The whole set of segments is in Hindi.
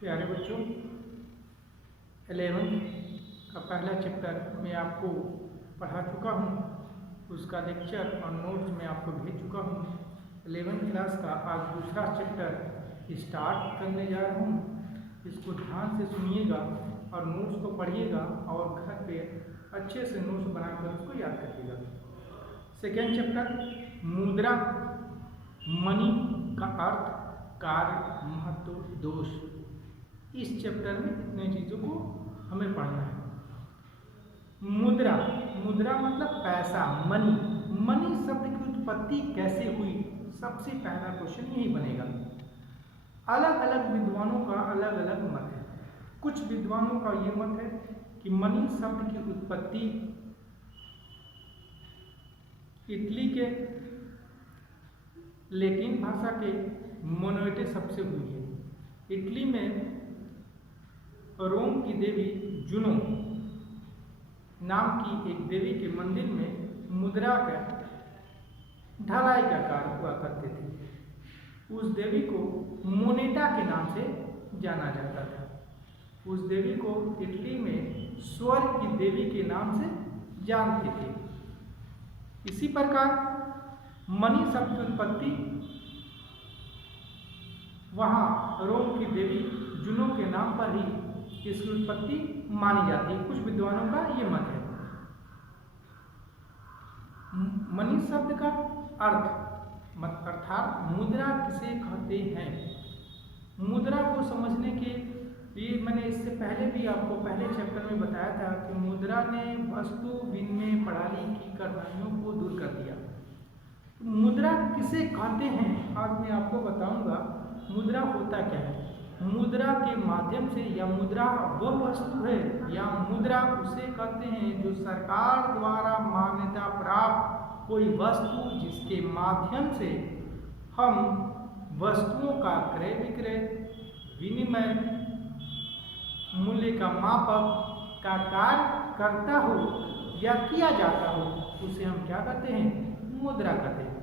प्यारे बच्चों, 11th का पहला चैप्टर मैं आपको पढ़ा चुका हूँ। उसका लेक्चर और नोट्स मैं आपको भेज चुका हूँ। 11th क्लास का आज दूसरा चैप्टर स्टार्ट करने जा रहा हूँ। इसको ध्यान से सुनिएगा और नोट्स को पढ़िएगा और घर पे अच्छे से नोट्स बनाकर उसको याद करिएगा। सेकेंड चैप्टर मुद्रा, मनी का अर्थ, कार्य, महत्व, दोष। इस चैप्टर में इतने चीज़ों को हमें पढ़ना है। मुद्रा, मुद्रा मतलब पैसा, मनी। मनी शब्द की उत्पत्ति कैसे हुई, सबसे पहला क्वेश्चन यही बनेगा। अलग अलग विद्वानों का अलग अलग मत है। कुछ विद्वानों का ये मत है कि मनी शब्द की उत्पत्ति इटली के लैटिन भाषा के मोनोएटे शब्द से हुई है। इटली में रोम की देवी जुनो नाम की एक देवी के मंदिर में मुद्रा का ढलाई का कार्य हुआ करते थे। उस देवी को मोनेटा के नाम से जाना जाता था। उस देवी को इटली में स्वर्ग की देवी के नाम से जानते थे। इसी प्रकार मनी शब्द की उत्पत्ति वहाँ रोम की देवी जुनो के नाम पर ही इसकी उत्पत्ति मानी जाती है। कुछ विद्वानों का ये मत है। मनी शब्द का अर्थ अर्थात मुद्रा किसे कहते हैं। मुद्रा को समझने के लिए मैंने इससे पहले भी आपको पहले चैप्टर में बताया था कि मुद्रा ने वस्तु विनिमय प्रणाली की कठिनाइयों को दूर कर दिया। मुद्रा किसे कहते हैं आज मैं आपको बताऊंगा। मुद्रा होता क्या है। मुद्रा के माध्यम से, या मुद्रा वह वस्तु है या मुद्रा उसे कहते हैं जो सरकार द्वारा मान्यता प्राप्त कोई वस्तु जिसके माध्यम से हम वस्तुओं का क्रय विक्रय, विनिमय, मूल्य का मापक का कार्य करता हो या किया जाता हो, उसे हम क्या कहते हैं, मुद्रा कहते हैं।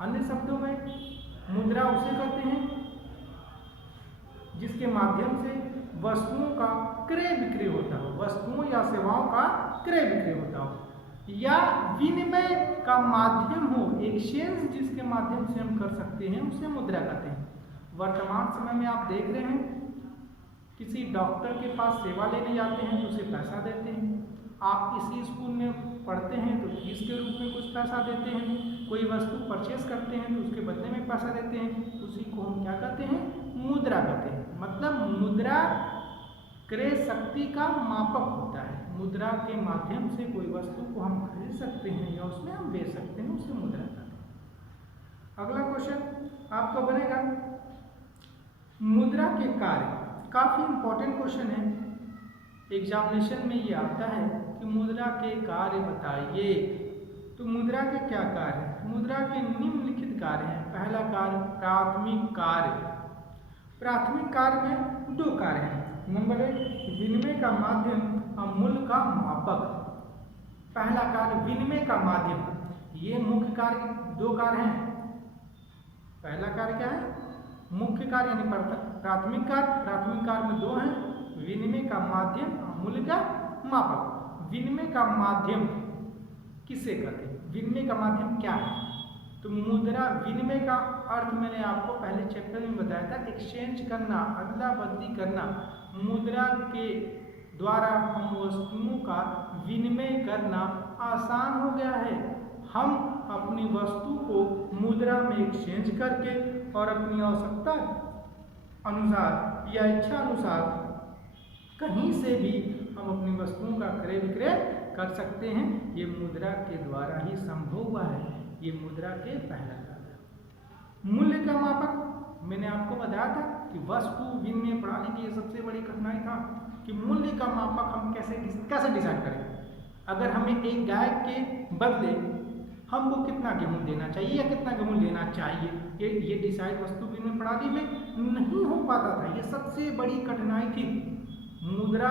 अन्य शब्दों में मुद्रा उसे कहते हैं जिसके माध्यम से वस्तुओं का क्रय विक्रय होता हो, वस्तुओं या सेवाओं का क्रय विक्रय होता हो, या विनिमय का माध्यम हो, एक्सचेंज जिसके माध्यम से हम कर सकते हैं, उसे मुद्रा कहते हैं। वर्तमान समय में आप देख रहे हैं किसी डॉक्टर के पास सेवा लेने जाते हैं तो उसे पैसा देते हैं। आप किसी स्कूल में पढ़ते हैं तो फीस के रूप में कुछ पैसा देते हैं। कोई वस्तु परचेस करते हैं तो उसके बदले में पैसा देते हैं। उसी को हम क्या कहते हैं, मुद्रा कहते हैं। मतलब मुद्रा क्रय शक्ति का मापक होता है। मुद्रा के माध्यम से कोई वस्तु को हम खरीद सकते हैं या उसमें हम बेच सकते हैं, उसे मुद्रा कहते हैं। अगला क्वेश्चन आपका बनेगा मुद्रा के कार्य। काफी इंपॉर्टेंट क्वेश्चन है, एग्जामिनेशन में ये आता है कि मुद्रा के कार्य बताइए। तो मुद्रा के क्या कार्य हैं? मुद्रा के निम्नलिखित कार्य हैं। पहला कार्य प्राथमिक कार्य। प्राथमिक कार्य में दो कार्य हैं। नंबर 1 विनिमय का माध्यम और मूल्य का मापक। पहला कार्य विनिमय का माध्यम, ये मुख्य कार्य, दो कार्य हैं। पहला कार्य क्या है, मुख्य कार्य यानी प्राथमिक कार्य। प्राथमिक कार्य में दो हैं, विनिमय का माध्यम और मूल्य का मापक। विनिमय का माध्यम किसे कहते हैं, विनिमय का माध्यम क्या है? तो मुद्रा, विनिमय का अर्थ मैंने आपको पहले चैप्टर में बताया था, एक्सचेंज करना, अदला बदली करना। मुद्रा के द्वारा हम वस्तुओं का विनिमय करना आसान हो गया है। हम अपनी वस्तु को मुद्रा में एक्सचेंज करके और अपनी आवश्यकता अनुसार या इच्छा अनुसार कहीं से भी हम अपनी वस्तुओं का क्रय विक्रय कर सकते हैं। ये मुद्रा के द्वारा ही संभव हुआ है। ये मुद्रा के पहला कार्य। मूल्य का मापक, मैंने आपको बताया था कि वस्तु विनिमय प्रणाली की सबसे बड़ी कठिनाई था कि मूल्य का मापक हम कैसे डिसाइड करें। अगर हमें एक गाय के बदले हमको कितना गेहूं देना चाहिए या कितना गेहूं लेना चाहिए, ये डिसाइड वस्तु विनिमय प्रणाली में नहीं हो पाता था। ये सबसे बड़ी कठिनाई थी। मुद्रा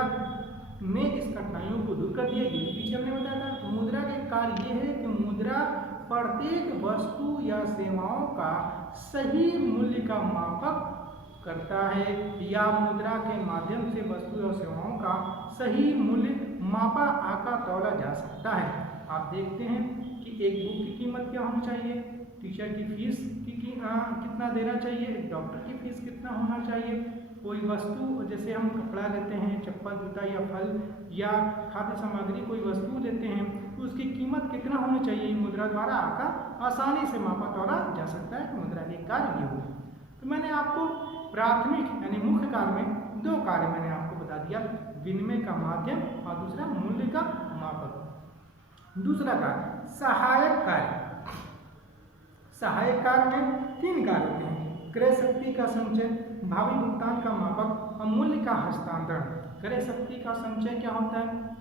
ने इस कठिनाइयों को दूर कर दिया। ये पीछे हमने बताया था। मुद्रा के कार्य ये है कि मुद्रा प्रत्येक वस्तु या सेवाओं का सही मूल्य का मापक करता है या मुद्रा के माध्यम से वस्तु और सेवाओं का सही मूल्य मापा आका तौला जा सकता है। आप देखते हैं कि एक बुक की कीमत क्या होनी चाहिए, टीचर की फीस कितना देना चाहिए, एक डॉक्टर की फीस कितना होना चाहिए, कोई वस्तु जैसे हम कपड़ा लेते हैं, चप्पल, जूता या फल या खाद्य सामग्री कोई वस्तु लेते हैं तो उसकी कीमत कितना होनी चाहिए, मुद्रा द्वारा आका आसानी से मापा तौला जा सकता है। मुद्रा के कार्य ये हुए। तो मैंने आपको प्राथमिक यानी मुख्य कार्य में दो कार्य मैंने आपको बता दिया, विनिमय का माध्यम और दूसरा मूल्य का मापक। दूसरा कार्य सहायक कार्य। सहायक कार्य में तीन कार्य होते हैं, क्रय शक्ति का संचय, भावी भुगतान का मापक और मूल्य का हस्तांतरण। क्रय शक्ति का संचय क्या होता है,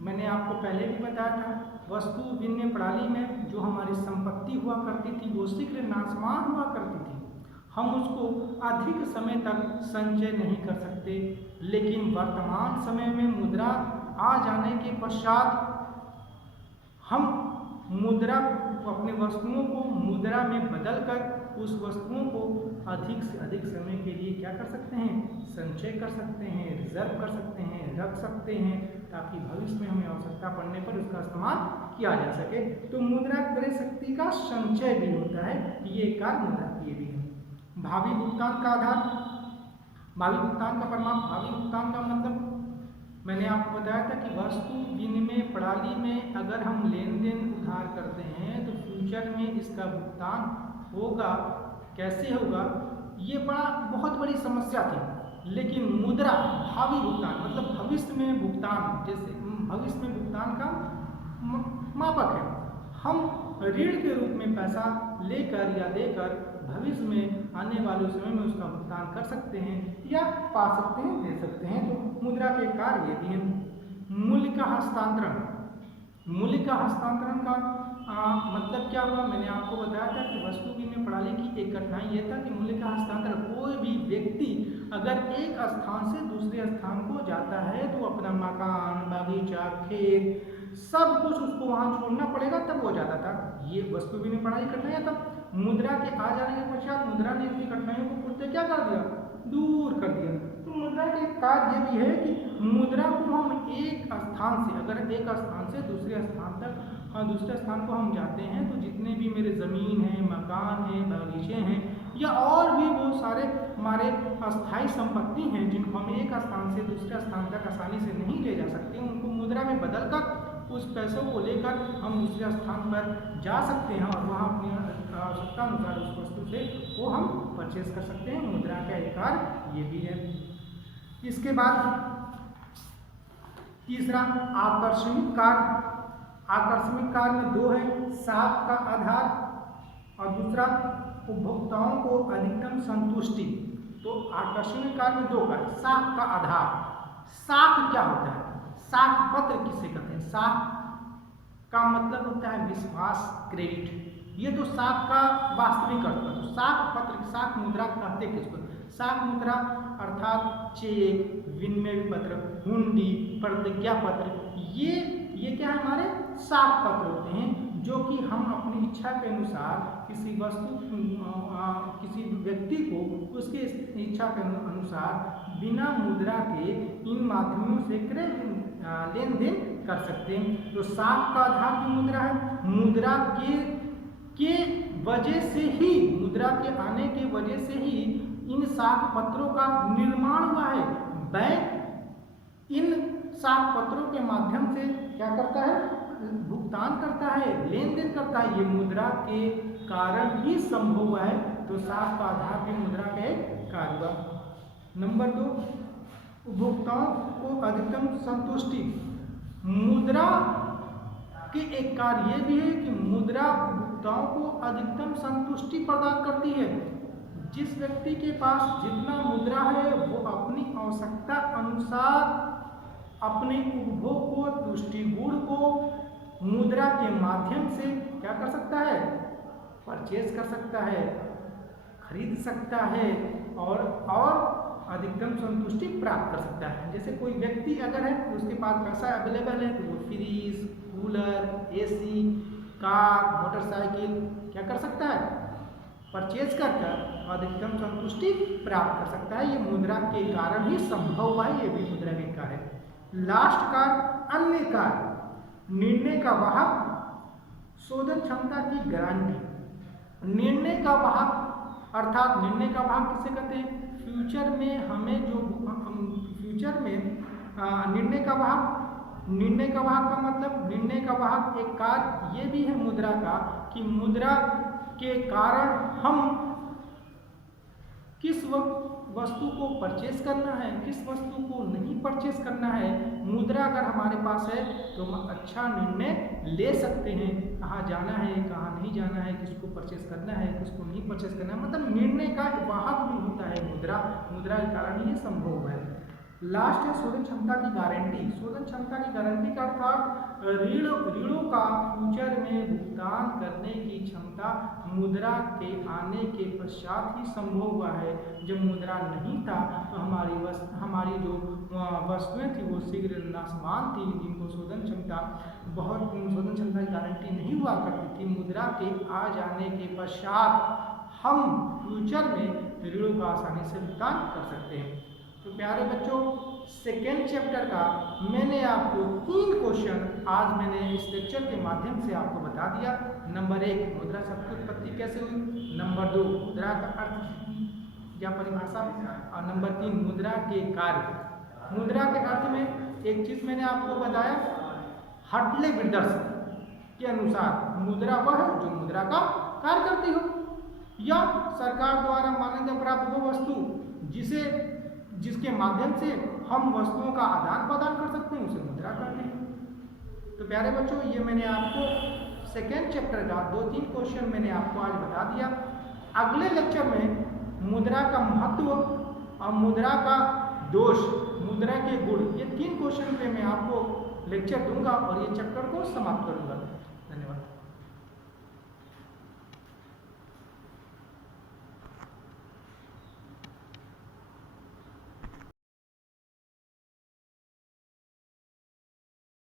मैंने आपको पहले भी बताया था, वस्तु विनिमय प्रणाली में जो हमारी संपत्ति हुआ करती थी वो शीघ्र नाशवान हुआ करती थी, हम उसको अधिक समय तक संचय नहीं कर सकते, लेकिन वर्तमान समय में मुद्रा आ जाने के पश्चात हम मुद्रा अपने वस्तुओं को मुद्रा में बदलकर उस वस्तुओं को अधिक से अधिक समय के लिए क्या कर सकते हैं, संचय कर सकते हैं, रिजर्व कर सकते हैं, रख सकते हैं, ताकि भविष्य में हमें आवश्यकता पड़ने पर उसका इस्तेमाल किया जा सके। तो मुद्रा क्रय शक्ति का संचय भी होता है, ये कार्य मुद्रा की भी है। भावी भुगतान का आधार, भावी भुगतान का परिमाण, भावी भुगतान का मतलब मैंने आपको बताया था कि वस्तु विनिमय प्रणाली में अगर हम लेन देन उधार करते हैं तो फ्यूचर में इसका भुगतान होगा, कैसे होगा, ये बहुत बड़ी समस्या थी। लेकिन मुद्रा भावी भुगतान मतलब भविष्य में भुगतान, जैसे भविष्य में भुगतान का मापक है। हम ऋण के रूप में पैसा लेकर या देकर भविष्य में आने वाले समय में उसका भुगतान कर सकते हैं या पा सकते हैं, दे सकते हैं। तो मुद्रा के कार्य ये भी है। मूल्य का हस्तांतरण, मूल्य का हस्तांतरण का मतलब क्या हुआ, मैंने आपको बताया था कि वस्तु विनिमय प्रणाली की एक कठिनाई ये था कि मूल्य का हस्तांतरण, कोई भी व्यक्ति अगर एक स्थान से दूसरे स्थान को जाता है तो अपना मकान, बगीचा, खेत सब कुछ उसको वहां छोड़ना पड़ेगा, तब हो जाता था। ये वस्तु विनिमय प्रणाली कठिनाई था। मुद्रा के आ जाने के पश्चात मुद्रा ने इतनी कठिनाइयों को पूर्णतः क्या कर दिया, दूर कर दिया। तो मुद्रा के कार्य ये भी है कि मुद्रा को हम एक स्थान से, अगर एक स्थान से दूसरे स्थान तक दूसरे स्थान को हम जाते हैं तो जितने भी मेरे ज़मीन हैं, मकान हैं, बगीचे हैं या और भी वो सारे हमारे अस्थायी संपत्ति हैं जिनको हम एक स्थान से दूसरे स्थान तक आसानी से नहीं ले जा सकते, उनको मुद्रा में बदलकर उस पैसों को लेकर हम दूसरे स्थान पर जा सकते हैं और वहाँ अपनी आवश्यकता अनुसार उस वस्तु से वो हम परचेज कर सकते हैं। मुद्रा का एक कार्य ये भी है। इसके बाद तीसरा आकर्षणिक कार्य। आकर्षणिक कार्य में दो है, साख का आधार और दूसरा उपभोक्ताओं को अधिकतम संतुष्टि। तो आकर्षणिक कार्य में दो कार्य, साख का आधार। साख क्या होता है, साख पत्र किसे कहते हैं, साख का मतलब होता है विश्वास, क्रेडिट, ये तो साख का वास्तविक अर्थ है। तो साख पत्र, साख मुद्रा कहते किसको, साख मुद्रा अर्थात चेक, विनिमय पत्र, हुंडी, प्रतिज्ञा पत्र, ये क्या है, हमारे साख पत्र होते हैं जो कि हम अपनी इच्छा के अनुसार किसी वस्तु किसी व्यक्ति को उसके इच्छा के अनुसार बिना मुद्रा के इन माध्यमों से क्रय लेन देन कर सकते हैं। तो साख का आधार भी मुद्रा है। मुद्रा के वजह से ही, मुद्रा के आने के वजह से ही इन साख पत्रों का निर्माण हुआ है। बैंक इन साख पत्रों के माध्यम से क्या करता है, भुगतान करता है, लेन देन करता है। ये मुद्रा के कारण ही संभव हुआ है। तो साख का आधार भी मुद्रा का एक कार्य हुआ। नंबर 2, उपभोक्ताओं को अधिकतम संतुष्टि। मुद्रा के एक कार्य ये भी है कि मुद्रा उपभोक्ताओं को अधिकतम संतुष्टि प्रदान करती है। जिस व्यक्ति के पास जितना मुद्रा है वो अपनी आवश्यकता अनुसार अपने उपभोग को, तुष्टिगुण को मुद्रा के माध्यम से क्या कर सकता है, परचेज कर सकता है, खरीद सकता है और अधिकतम संतुष्टि प्राप्त कर सकता है। जैसे कोई व्यक्ति अगर है तो उसके पास पैसा अवेलेबल है तो वो fridge, cooler, AC, car, motorcycle क्या कर सकता है, परचेज कर अधिकतम संतुष्टि प्राप्त कर सकता है। ये मुद्रा के कारण ही संभव हुआ है, ये भी मुद्रा के कार्य है। लास्ट कार्य अन्य कार्य, निर्णय का वाहक, शोधन क्षमता की गारंटी। निर्णय का वाहक अर्थात निर्णय का वाहक किसे कहते हैं? फ्यूचर में हमें जो फ्यूचर में निर्णय का वाहक, निर्णय का वाहक का मतलब निर्णय का वाहक एक कार्य ये भी है मुद्रा का कि मुद्रा के कारण हम किस वस्तु को परचेज करना है, किस वस्तु को नहीं परचेज करना है। मुद्रा अगर हमारे पास है तो हम अच्छा निर्णय ले सकते हैं, कहाँ जाना है, कहाँ नहीं जाना है, किसको परचेज करना है, किसको नहीं परचेज करना है। मतलब निर्णय का वाहक भी होता है मुद्रा, मुद्रा के कारण ही संभव हुआ है। लास्ट है शोधन क्षमता की गारंटी। शोधन क्षमता की गारंटी का अर्थात ऋणों का फ्यूचर में भुगतान करने की क्षमता मुद्रा के आने के पश्चात ही संभव हुआ है। जब मुद्रा नहीं था तो हमारी जो वस्तुएं थी वो शीघ्र नाशवान थी, जिनको शोधन क्षमता की गारंटी नहीं हुआ करती थी। मुद्रा के आ जाने के पश्चात हम फ्यूचर में ऋणों का आसानी से भुगतान कर सकते हैं। तो प्यारे बच्चों, सेकेंड चैप्टर का मैंने आपको 3 क्वेश्चन आज मैंने इस लेक्चर के माध्यम से आपको बता दिया। नंबर 1, मुद्रा शब्द की उत्पत्ति कैसे हुई। नंबर 2, मुद्रा का अर्थ या परिभाषा। और नंबर 3, मुद्रा के कार्य। मुद्रा के अर्थ में एक चीज मैंने आपको बताया, हडले ब्रदर्स के अनुसार मुद्रा वह है जो मुद्रा का कार्य करती हो, या सरकार द्वारा मान्यता प्राप्त वो वस्तु जिसके माध्यम से हम वस्तुओं का आदान प्रदान कर सकते हैं, उसे मुद्रा कहते हैं। तो प्यारे बच्चों, ये मैंने आपको सेकेंड चैप्टर का 2-3 क्वेश्चन मैंने आपको आज बता दिया। अगले लेक्चर में मुद्रा का महत्व और मुद्रा का दोष, मुद्रा के गुण, ये 3 क्वेश्चन पे मैं आपको लेक्चर दूंगा और ये चैप्टर को समाप्त करूंगा। धन्यवाद।